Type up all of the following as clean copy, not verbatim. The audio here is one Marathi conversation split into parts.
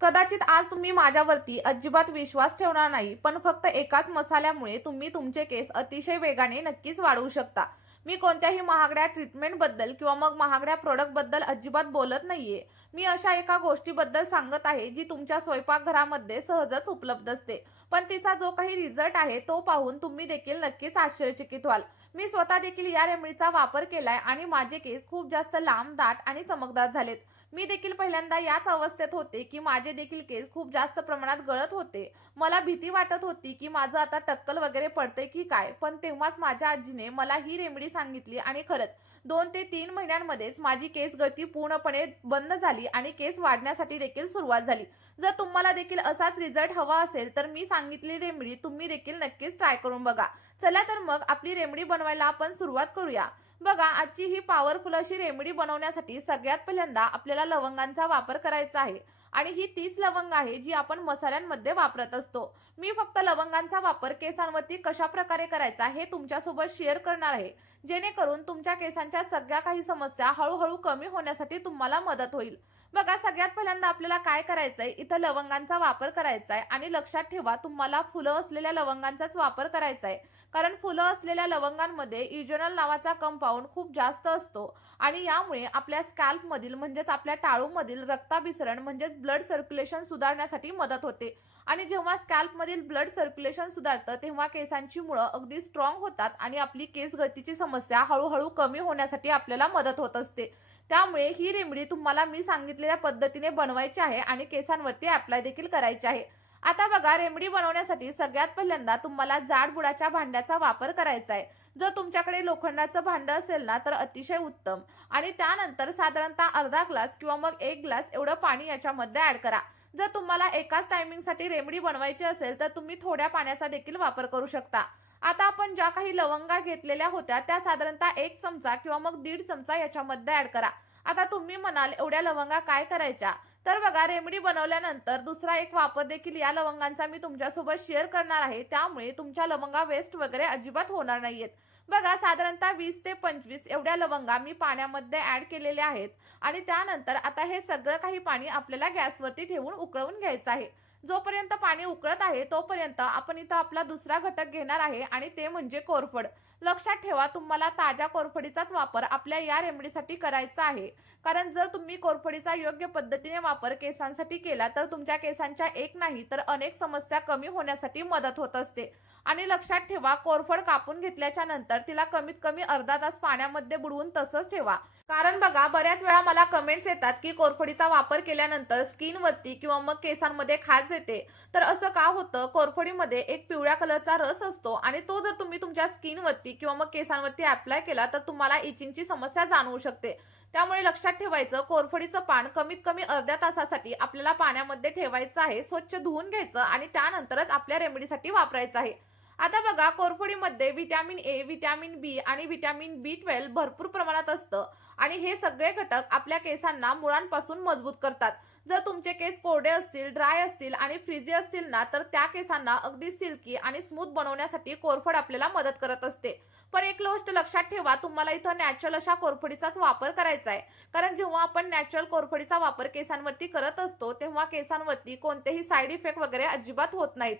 कदाचित आज तुम्ही माझ्यावरती अजिबात विश्वास ठेवणार नाही, पण फक्त एकाच मसाल्यामुळे तुम्ही तुमचे केस अतिशय वेगाने नक्कीच वाढवू शकता. मी कोणत्याही महागड्या ट्रीटमेंटबद्दल किंवा मग महागड्या प्रॉडक्टबद्दल अजिबात बोलत नाहीये. मी अशा एका गोष्टीबद्दल सांगत आहे, जी तुमच्या स्वयंपाकघरामध्ये सहजच उपलब्ध असते. पण तिचा जो काही रिझल्ट आहे, तो पाहून तुम्ही देखील नक्कीच आश्चर्यचकित व्हाल. मी स्वतः देखील या रेमेडीचा वापर केलाय आणि माझे केस खूप जास्त लांब, दाट आणि चमकदार झालेत. मी देखील पहिल्यांदा याच अवस्थेत होते, की माझे देखील केस खूप जास्त प्रमाणात गळत होते. मला भीती वाटत होती, की माझं आता टक्कल वगैरे पडतंय की काय? पण तेव्हाच माझ्या आजीने मला ही रेमेडी सांगितली आणि खरंच 2 ते 3 महिन्यांमध्येच माझी केस गळती पूर्णपणे बंद झाली आणि केस वाढण्यासाठी देखील सुरुवात झाली. जर तुम्हाला देखील असाच रिझल्ट हवा असेल, तर मी सांगितलेली रेमेडी तुम्ही देखील नक्कीच ट्राय करून बघा. चला तर मग आपली रेमेडी बनवायला आपण सुरुवात करूया. बघा, आजची ही पॉवरफुल अशी रेमेडी बनवण्यासाठी सगळ्यात पहिल्यांदा आपल्याला लवंगांचा वापर करायचा आहे आणि ही तीच लवंग आहे जी आपण मसाल्यांमध्ये वापरत असतो. मी फक्त लवंगांचा वापर केसांवरती कशा प्रकारे करायचा हे तुमच्यासोबत शेअर करणार आहे, जेणेकरून तुमच्या केसांच्या सगळ्या काही समस्या हळूहळू कमी होण्यासाठी तुम्हाला मदत होईल. बघा, सगळ्यात पहिल्यांदा आपल्याला काय करायचंय, इथं लवंगांचा वापर करायचा आहे आणि लक्षात ठेवा, तुम्हाला फुलं असलेल्या लवंगांचाच वापर करायचा आहे. कारण फुलं असलेल्या लवंगांमध्ये इजोनल नावाचा कंपाऊंड खूप जास्त असतो आणि यामुळे आपल्या स्कॅल्पमधील म्हणजेच आपल्या टाळूमधील रक्ताभिसरण म्हणजेच ब्लड सर्क्युलेशन सुधारण्यासाठी मदत होते. आणि जेव्हा स्कॅल्पमधील ब्लड सर्क्युलेशन सुधारतं, तेव्हा केसांची मुळं अगदी स्ट्रॉंग होतात आणि आपली केस गळतीची समस्या हळूहळू कमी होण्यासाठी आपल्याला मदत होत असते. त्यामुळे ही रेमेडी तुम्हाला मी सांगितलेल्या पद्धतीने बनवायची आहे आणि केसांवरती अप्लाय देखील करायची आहे. आता बघा, रेमेडी बनवण्यासाठी सगळ्यात पहिल्यांदा तुम्हाला जाड बुडाच्या भांड्याचा वापर करायचा आहे. जर तुमच्याकडे लोखंडाचं भांडं असेल ना, तर अतिशय उत्तम. आणि त्यानंतर साधारणतः अर्धा ग्लास किंवा मग 1 ग्लास एवढं पाणी याच्यामध्ये ॲड करा. जर तुम्हाला एकाच टायमिंगसाठी रेमेडी बनवायची असेल, तर तुम्ही थोड्या पाण्याचा देखील वापर करू शकता. आता आपण ज्या काही लवंगा घेतलेल्या होत्या, त्या साधारणतः 1 चमचा किंवा मग 1.5 चमचा याच्यामध्ये ॲड करा. आता तुम्ही म्हणाल, एवढ्या लवंगा काय करायच्या? तर बघा, रेमेडी बनवल्यानंतर दुसरा एक वापर देखील या लवंगांचा मी तुमच्यासोबत शेअर करणार आहे. त्यामुळे तुमच्या लवंगा वेस्ट वगैरे अजिबात होणार नाहीयेत. बघा, साधारणतः 20 ते 25 एवढ्या लवंगा मी पाण्यामध्ये ॲड केलेल्या आहेत आणि त्यानंतर आता हे सगळं काही पाणी आपल्याला गॅसवरती ठेवून उकळवून घ्यायचं आहे. जोपर्यंत पाणी उकळत आहे, तोपर्यंत आपण इथं आपला दुसरा घटक घेणार आहे आणि ते म्हणजे कोरफड. लक्षात ठेवा, तुम्हाला ताज्या कोरफडीचाच वापर आपल्या या रेमेडीसाठी करायचा आहे. कारण जर तुम्ही कोरफडीचा योग्य पद्धतीने वापर केसांसाठी केला, तर तुमच्या केसांच्या एक नाही तर अनेक समस्या कमी होण्यासाठी मदत होत असते. आणि लक्षात ठेवा, कोरफड कापून घेतल्याच्या नंतर तिला कमीत कमी अर्धा तास पाण्यामध्ये बुडवून तसंच ठेवा. कारण बघा, बऱ्याच वेळा मला कमेंट्स येतात, की कोरफडीचा वापर केल्यानंतर स्किनवरती किंवा मग केसांमध्ये खाज येते. तर असं का होतं? कोरफडीमध्ये एक पिवळ्या कलरचा रस असतो आणि तो जर तुम्ही तुमच्या स्किनवरती किंवा मग केसांवरती अप्लाय केला, तर तुम्हाला इचिंगची समस्या जाणवू शकते. त्यामुळे लक्षात ठेवायचं, कोरफडीचं पान कमीत कमी अर्ध्या तासासाठी आपल्याला पाण्यामध्ये ठेवायचं आहे. स्वच्छ धुवून घ्यायचं आणि त्यानंतरच आपल्या रेमेडीसाठी वापरायचं आहे. आता बघा, कोरफडीमध्ये व्हिटॅमिन ए, व्हिटॅमिन बी आणि व्हिटॅमिन बी12 भरपूर प्रमाणात असतं आणि हे सगळे घटक आपल्या केसांना मुळांपासून मजबूत करतात. जर तुमचे केस कोरडे असतील, ड्राय असतील आणि फ्रिझी असतील ना, तर त्या केसांना अगदी सिल्की आणि स्मूथ बनवण्यासाठी कोरफड आपल्याला मदत करत असते. पण एक गोष्ट लक्षात ठेवा, तुम्हाला इथं नॅचरल अशा कोरफडीचाच वापर करायचा आहे. कारण जेव्हा आपण नॅचरल कोरफडीचा वापर केसांवरती करत असतो, तेव्हा केसांवरती कोणतेही साईड इफेक्ट वगैरे अजिबात होत नाहीत.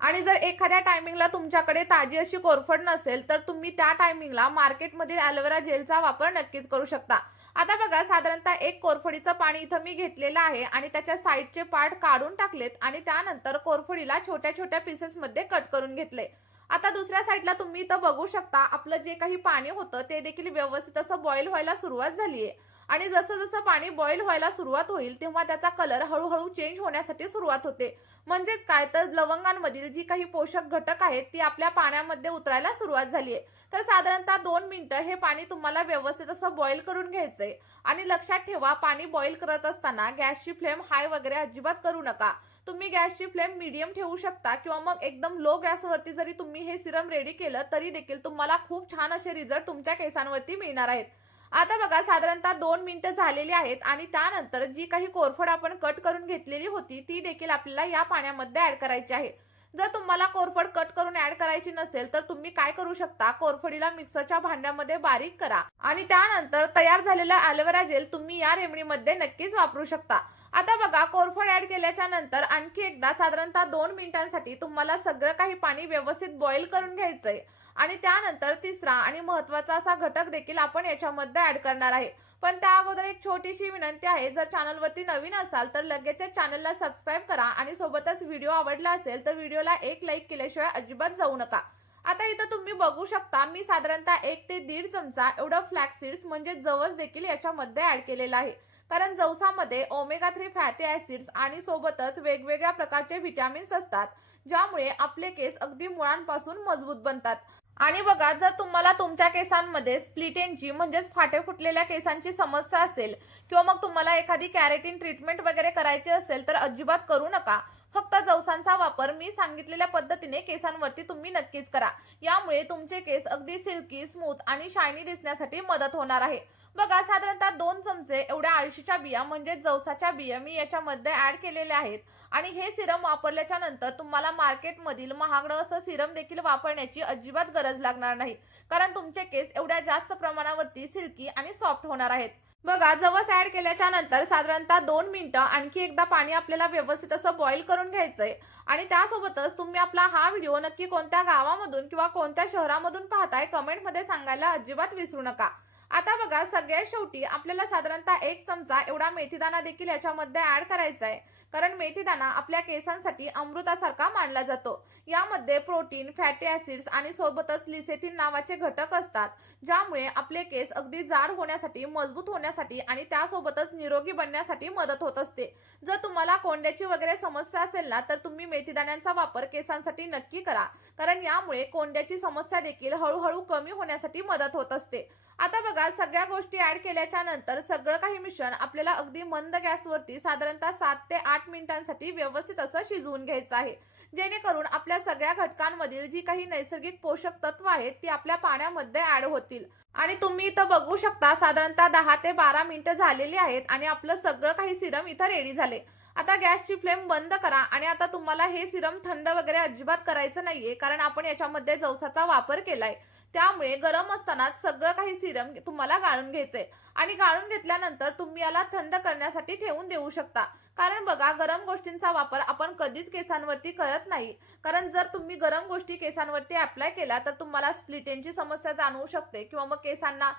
आणि जर एखाद्या टायमिंगला तुमच्याकडे ताजी अशी कोरफड नसेल, तर तुम्ही त्या टायमिंगला मार्केटमधील ॲलोवेरा जेलचा वापर नक्कीच करू शकता. आता बघा, साधारणतः एक कोरफडीचं पाणी इथं मी घेतलेलं आहे आणि त्याच्या साईडचे पार्ट काढून टाकलेत आणि त्यानंतर कोरफडीला छोट्या छोट्या पीसेसमध्ये कट करून घेतले. आता दुसऱ्या साईडला तुम्ही इथं बघू शकता, आपलं जे काही पाणी होतं ते देखील व्यवस्थित असं बॉईल व्हायला सुरुवात झाली आहे. आणि जसं जसं पाणी बॉईल व्हायला सुरुवात होईल, तेव्हा त्याचा कलर हळूहळू चेंज होण्यासाठी सुरुवात होते. म्हणजेच काय, तर लवंगांमधील जी काही पोषक घटक आहेत ती आपल्या पाण्यामध्ये उतरायला सुरुवात झाली आहे. तर साधारणतः 2 मिनिटं हे पाणी तुम्हाला व्यवस्थित असं बॉईल करून घ्यायचंय. आणि लक्षात ठेवा, पाणी बॉईल करत असताना गॅसची फ्लेम हाय वगैरे अजिबात करू नका. तुम्ही गॅसची फ्लेम मीडियम ठेवू शकता किंवा मग एकदम लो गॅसवरती जरी तुम्ही हे सिरम रेडी केलं, तरी देखील तुम्हाला खूप छान असे रिझल्ट तुमच्या केसांवरती मिळणार आहेत. आता बघा, साधारणतः 2 मिनिटं झालेली आहेत आणि त्यानंतर जी काही कोरफड आपण कट करून घेतलेली होती, ती देखील आपल्याला या पाण्यामध्ये ॲड करायची आहे. जर तुम्हाला कोरफड कट करून ऍड करायची नसेल तर तुम्ही काय करू शकता, कोरफडीला मिक्सरच्या भांड्यामध्ये बारीक करा आणि त्यानंतर तयार झालेलं ॲलोवेरा जेल तुम्ही या रेमेडीमध्ये नक्कीच वापरू शकता. आता बघा, कोरफड ऍड केल्याच्या नंतर आणखी एकदा साधारणतः 2 मिनिटांसाठी तुम्हाला सगळं काही पाणी व्यवस्थित बॉईल करून घ्यायचंय आणि त्यानंतर तिसरा आणि महत्त्वाचा असा घटक देखील आपण याच्यामध्ये ऍड करणार आहे. पण त्या अगोदर एक छोटीशी विनंती आहे, जर चॅनलवरती नवीन असाल तर लगेच चॅनलला सबस्क्राईब करा आणि सोबतच व्हिडिओ आवडला असेल तर व्हिडिओला एक लाईक केल्याशिवाय अजिबात जाऊ नका. आता इथं तुम्ही बघू शकता, मी साधारणतः 1 ते 1.5 चमचा एवढं फ्लॅक्स सीड्स म्हणजे जवस देखील याच्यामध्ये ऍड केलेला आहे. कारण जवसामध्ये ओमेगा 3 फॅटी ऍसिड्स आणि सोबतच वेगवेगळ्या प्रकारचे व्हिटॅमिन्स असतात, ज्यामुळे आपले केस अगदी मुळांपासून मजबूत बनतात. आणि बघा, जर तुम्हाला तुमच्या केसांमध्ये स्प्लिट एंडची म्हणजेच फाटे फुटलेल्या केसांची समस्या असेल किंवा मग तुम्हाला एखादी कॅरेटिन ट्रीटमेंट वगैरे करायची असेल तर अजिबात करू नका. फक्त जवसांचा वापर मी सांगितलेल्या पद्धतीने केसांवरती तुम्ही नक्कीच करा. यामुळे तुमचे केस अगदी सिल्की, स्मूथ आणि शायनी दिसण्यासाठी मदत होणार आहे. बघा, साधारणतः 2 चमचे एवढ्या अळशीच्या बिया म्हणजे जवसाच्या बिया मी याच्यामध्ये ऍड केलेल्या आहेत आणि हे सिरम वापरल्याच्या नंतर तुम्हाला मार्केटमधील महागडं असं सिरम देखील वापरण्याची अजिबात गरज लागणार नाही. कारण तुमचे केस एवढ्या जास्त प्रमाणावरती सिल्की आणि सॉफ्ट होणार आहेत. बघा, जवस ऍड केल्याच्या नंतर साधारणतः 2 मिनिटं आणखी एकदा पाणी आपल्याला व्यवस्थित असं बॉईल करून घ्यायचंय आणि त्यासोबतच तुम्ही आपला हा व्हिडिओ नक्की कोणत्या गावामधून किंवा कोणत्या शहरामधून पाहताय कमेंटमध्ये सांगायला अजिबात विसरू नका. आता बघा, सगळ्यात शेवटी आपल्याला साधारणतः 1 चमचा एवढा मेथीदाणा देखील याच्यामध्ये ऍड करायचा आहे. कारण मेथीदाणा आपल्या केसांसाठी अमृतासारखा मानला जातो. यामध्ये प्रोटीन, फॅटी ऍसिड्स आणि सोबतच लिसेथिन नावाचे घटक असतात, ज्यामुळे आपले केस अगदी जाड होण्यासाठी, मजबूत होण्यासाठी आणि त्यासोबतच निरोगी बनण्यासाठी मदत होत असते. जर तुम्हाला कोंड्याची वगैरे समस्या असेल ना तर तुम्ही मेथीदाण्यांचा वापर केसांसाठी नक्की करा. कारण यामुळे कोंड्याची समस्या देखील हळूहळू कमी होण्यासाठी मदत होत असते. आता बघा, सगळ्या गोष्टी ऍड केल्याच्या नंतर सगळं काही मिश्रण आपल्याला अगदी मंद गॅसवरती साधारणतः 7 ते 8 मिनिटांसाठी व्यवस्थित असं शिजवून घ्यायचं आहे, जेणेकरून आपल्या सगळ्या घटकांमधील जी काही नैसर्गिक पोषक तत्व आहेत ती आपल्या पाण्यामध्ये ऍड होतील. आणि तुम्ही इथं बघू शकता, साधारणतः 10 ते 12 मिनिटं झालेली आहेत आणि आपलं सगळं काही सिरम इथं रेडी झाले. आता गॅसची फ्लेम बंद करा आणि आता तुम्हाला हे सिरम थंड वगैरे अजिबात करायचं नाहीये, कारण आपण याच्यामध्ये जवसाचा वापर केलाय. त्यामुळे गरम असतानाच सगळं काही सिरम तुम्हाला गाळून घ्यायचंय आणि गाळून घेतल्यानंतर तुम्ही याला थंड करण्यासाठी ठेवून देऊ शकता. कारण बघा, गरम गोष्टींचा वापर आपण कधीच केसांवरती करत नाही. कारण जर तुम्ही गरम गोष्टी केसांवरती अप्लाय केल्या तर तुम्हाला स्प्लिट एंडची समस्या जाणवू शकते किंवा मग केसांना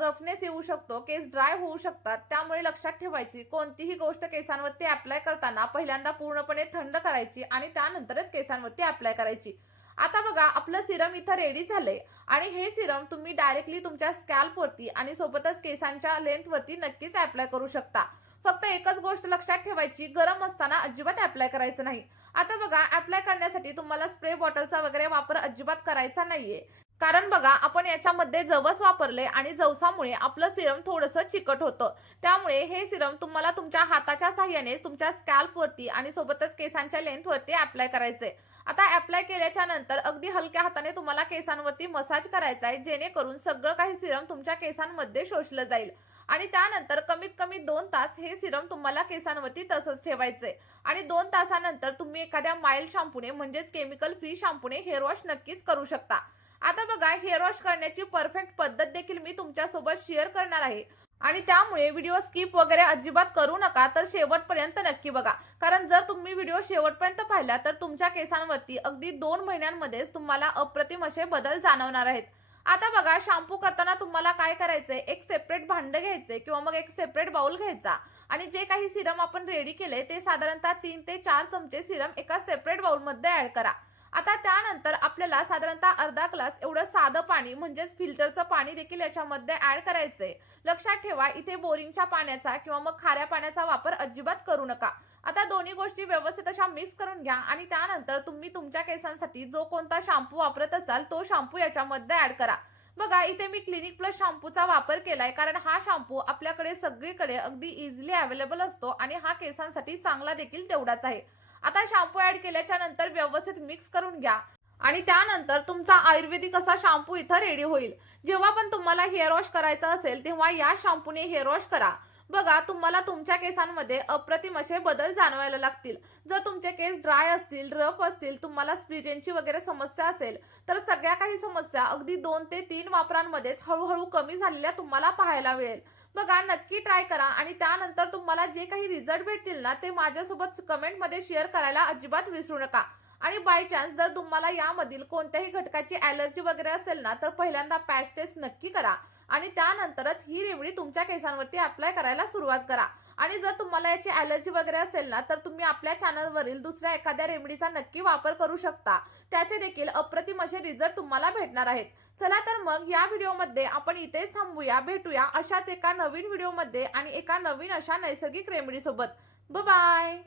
रफनेस येऊ शकतो, केस ड्राय होऊ शकतात. त्यामुळे लक्षात ठेवायची, कोणतीही गोष्ट केसांवरती अप्लाय करताना पहिल्यांदा पूर्णपणे थंड करायची आणि त्यानंतरच केसांवरती अप्लाय करायची. आता बघा, आपलं सिरम इथं रेडी झालंय आणि हे सिरम तुम्ही डायरेक्टली तुमच्या स्कॅल्पवरती आणि सोबतच केसांच्या लेंथवरती नक्कीच अप्लाय करू शकता. फक्त एकच गोष्ट लक्षात ठेवायची, गरम असताना अजिबात अप्लाय करायचं नाही. आता बघा, अप्लाय करण्यासाठी तुम्हाला स्प्रे बॉटलचा वगैरे वापर अजिबात करायचा नाहीये. कारण बघा, आपण याच्यामध्ये जवस वापरले आणि जवसामुळे आपलं सिरम थोडंसं चिकट होतं. त्यामुळे हे सिरम तुम्हाला तुमच्या हाताच्या साहाय्याने तुमच्या स्कॅल्पवरती आणि सोबतच केसांच्या लेंथवरती अप्लाय करायचंय. आता अप्लाय केल्याच्या नंतर अगदी हलक्या हाताने तुम्हाला केसांवरती मसाज करायचा आहे, जेणेकरून सगळं काही सिरम तुमच्या केसांमध्ये शोषलं जाईल. आणि त्यानंतर कमीत कमी 2 तास हे सिरम तुम्हाला केसांवरती तसंच ठेवायचंय आणि 2 तासानंतर तुम्ही एखाद्या माइल्ड शॅम्पूने म्हणजेच केमिकल फ्री शॅम्पूने हेअर वॉश नक्कीच करू शकता. आता बघा, हेअर वॉश करण्याची परफेक्ट पद्धत देखील मी तुमच्यासोबत शेअर करणार आहे आणि त्यामुळे व्हिडिओ स्किप वगैरे अजिबात करू नका, तर शेवटपर्यंत नक्की बघा. कारण जर तुम्ही व्हिडिओ शेवटपर्यंत पाहिला तर तुमच्या केसांवरती अगदी 2 महिन्यांमध्येच तुम्हाला अप्रतिम असे बदल जाणवणार आहेत. आता बघा, शॅम्पू करताना तुम्हाला काय करायचंय, एक सेपरेट भांड घ्यायचंय किंवा मग एक सेपरेट बाउल घ्यायचा आणि जे काही सिरम आपण रेडी केले ते साधारणतः 3 ते 4 चमचे सिरम एका सेपरेट बाउलमध्ये ऍड करा. आता त्यानंतर आपल्याला साधारणतः अर्धा ग्लास एवढं साधं पाणी म्हणजेच फिल्टरचं पाणी देखील याच्यामध्ये ऍड करायचंय. लक्षात ठेवा, इथे बोरिंगच्या पाण्याचा किंवा मग खाऱ्या पाण्याचा वापर अजिबात करू नका. आता दोन्ही गोष्टी व्यवस्थित अशा मिक्स करून घ्या आणि त्यानंतर तुम्ही तुमच्या केसांसाठी जो कोणता शॅम्पू वापरत असाल तो शॅम्पू याच्यामध्ये ऍड करा. बघा, इथे मी क्लिनिक प्लस शॅम्पूचा वापर केलाय, कारण हा शॅम्पू आपल्याकडे सगळीकडे अगदी इझिली अवेलेबल असतो आणि हा केसांसाठी चांगला देखील तेवढाच आहे. आता शॅम्पू ऍड केल्याच्या नंतर व्यवस्थित मिक्स करून घ्या आणि त्यानंतर तुमचा आयुर्वेदिक असा शॅम्पू इथं रेडी होईल. जेव्हा पण तुम्हाला हेअर वॉश करायचा असेल तेव्हा या शॅम्पूने हेअर वॉश करा. बघा, तुम्हाला तुमच्या केसांमध्ये अप्रतिम असे बदल जाणवायला लागतील. जर तुमचे केस ड्राय असतील, रफ असतील, तुम्हाला स्प्लिटेनची वगैरे समस्या असेल, तर सगळ्या काही समस्या अगदी 2 ते 3 वापरांमध्येच हळू-हळू कमी झालेल्या तुम्हाला पाहायला मिळेल. बघा, नक्की ट्राय करा आणि त्यानंतर तुम्हाला जे काही रिझल्ट भेटतील ना, ते माझ्यासोबत कमेंटमध्ये शेअर करायला अजिबात विसरू नका. आणि बाय चान्स जर तुम्हाला यामधील कोणत्याही घटकाची ॲलर्जी वगैरे असेल ना, तर पहिल्यांदा पॅच टेस्ट नक्की करा आणि त्यानंतरच ही रेमेडी तुमच्या केसांवरती अप्लाय करायला सुरुवात करा. आणि जर तुम्हाला याची ॲलर्जी वगैरे असेल ना, तर तुम्ही आपल्या चॅनलवरील दुसऱ्या एखाद्या रेमेडीचा नक्की वापर करू शकता. त्याचे देखील अप्रतिम असे रिझल्ट तुम्हाला भेटणार आहेत. चला तर मग या व्हिडिओमध्ये आपण इथेच थांबूया. भेटूया अशाच एका नवीन व्हिडिओमध्ये आणि एका नवीन अशा नैसर्गिक रेमेडीसोबत. बाय.